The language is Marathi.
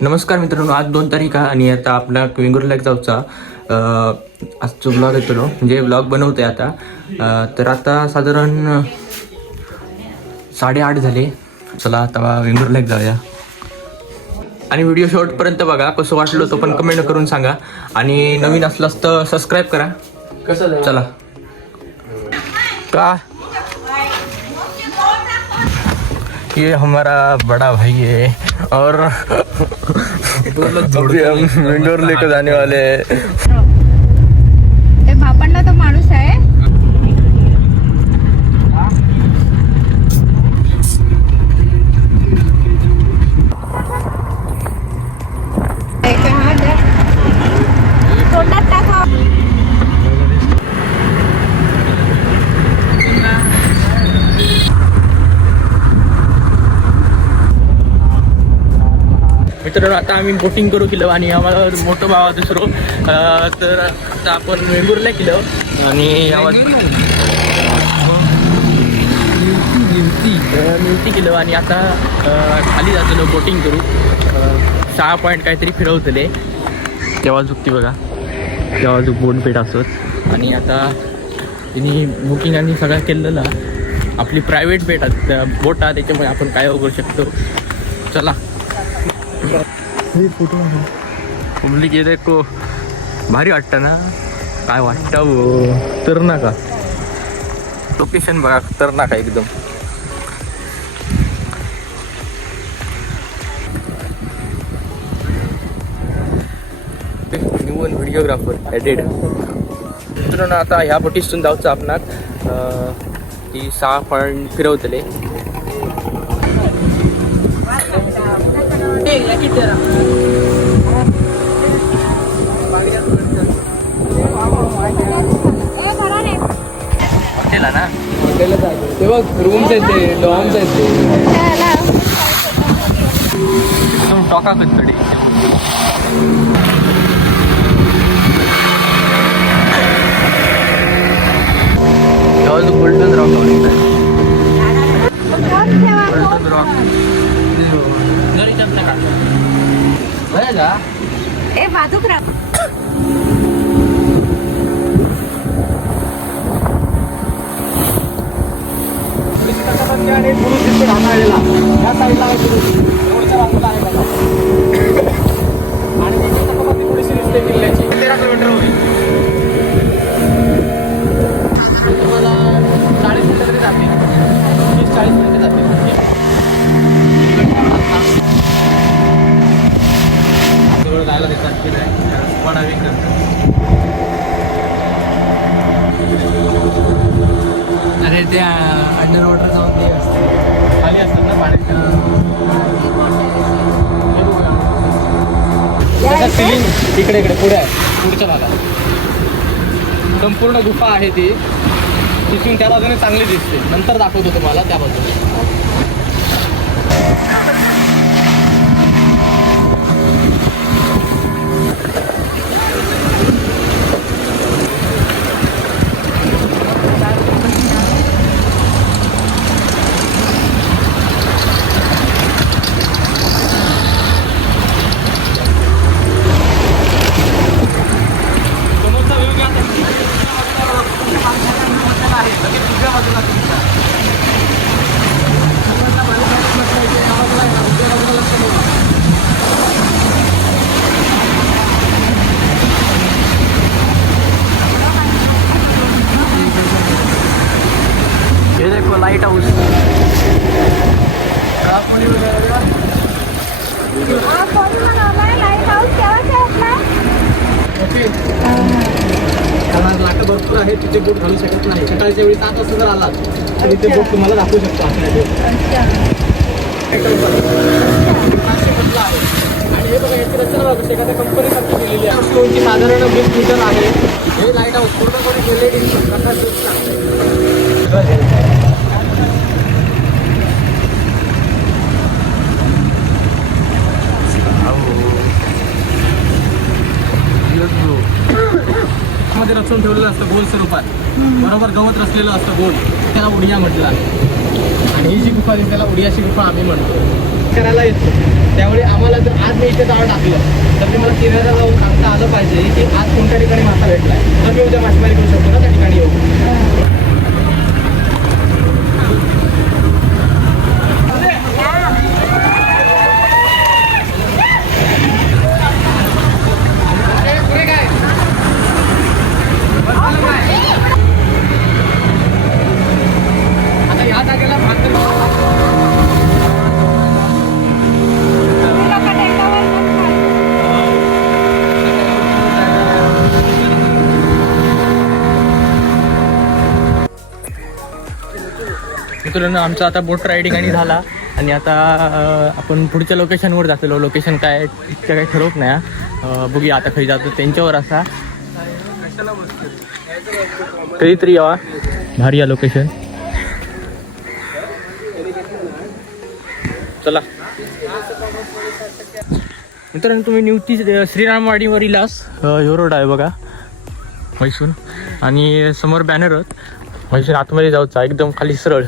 नमस्कार मित्रांनो, आज 2 तारीख आहे आणि आता आपला वेंगुर्ला जाऊचा आजचा ब्लॉग येतो म्हणजे ब्लॉग बनवतोय आता. तर आता साधारण 8:30 झाले. चला आता वेंगुर्ला जाऊया आणि व्हिडिओ शेवटपर्यंत बघा. कसं वाटलं तो पण कमेंट करून सांगा आणि नवीन असलास तर सबस्क्राईब करा. कसं चला का ये हमारा बड़ा भाई है और अभी हम वेंगुर्ला लेकर जाने वाले हैं. भापणला तो माणूस आहे. मित्रांनो, आता आम्ही बोटिंग करू केलं आणि आम्हाला मोठं भाव दुसरं. तर आता आपण वेंगुर्ला केलं आणि आवाज मिळती केलं आणि आता खाली जातो बोटिंग करू. 6 पॉईंट काहीतरी फिरवतले तेव्हा चुकती बघा, तेव्हा चुक बोट पेट असत. आणि आता तिने बुकिंग आणि सगळं केलेलं. आपली प्रायव्हेट बेट बोट आहे त्याच्यामुळे आपण काय करू शकतो. चला उमली गेले को भारी वाटतं ना. काय वाटतं हो, तर ना का लोकेशन बघा, तर ना का एकदम. New videographer added. मित्रांनो, आता ह्या बोटीतून जाऊचं आपणाक ती 6 पॉईंट फिरवतले. हॉटेला ना, हॉटेलला जायचं तेव्हा रूम्स येते, डॉर्म्स येते एकदम टॉका कचडी. गोल्डन रॉक गोल्डन रॉक ए बाजूक रा. अरे ते अंडर वॉटर जाऊन ते असते खाली असतात ना पाण्यात. इकडे इकडे पुढे आहे, पुढच्या भागात संपूर्ण गुफा आहे ती. तिथून त्या बाजूने चांगली दिसते. नंतर दाखवतो तुम्हाला त्या बाजूने. लाइट हाउस लाटा भरपूर आहे. तिथे बोट घालू शकत नाही. सकाळच्या वेळी 7 वाजता जर आलात तर इथे बोट तुम्हाला दाखवू शकतो आपल्याला. आणि हे बघा, याची रचना बघा, एखाद्या कंपनीसाठी केलेली आहे. स्टोनची साधारण 20 मीटर आहे. हे लाईट हाऊस पूर्णपणे गेलेली मध्ये रचून ठेवलेलं असतं गोल स्वरूपात. बरोबर गवत रचलेलं असतं गोल, त्याला उडिया म्हटलं. आणि ही जी गुफा आहे त्याला उडियाची गुफा आम्ही म्हणतो. करायला येतो त्यामुळे आम्हाला जर आज मी इथे जावं टाकलं तर मी मला किनाऱ्याला जाऊन सांगता आलं पाहिजे की आज कोणत्या ठिकाणी मासा भेटलाय, तर मी उद्या मासेमारी करू शकतो ना त्या ठिकाणी येऊ. आता या जागेला मित्रांनो आमचा आता बोट रायडिंग आणि झाला आणि आता आपण पुढच्या लोकेशनवर जातो. लोकेशन काय इतकं काही ठरवत नाही. बघूया आता खरी जातो त्यांच्यावर असा कधीतरी यावा. भारी या लोकेशन. चला मित्रांनो तुम्ही न्यूती श्रीरामवाडीवरीलाच ह्यो रोड आहे बघा म्हैसून आणि समोर बॅनर म्हैसून आतमध्ये जाऊचा एकदम खाली सरळ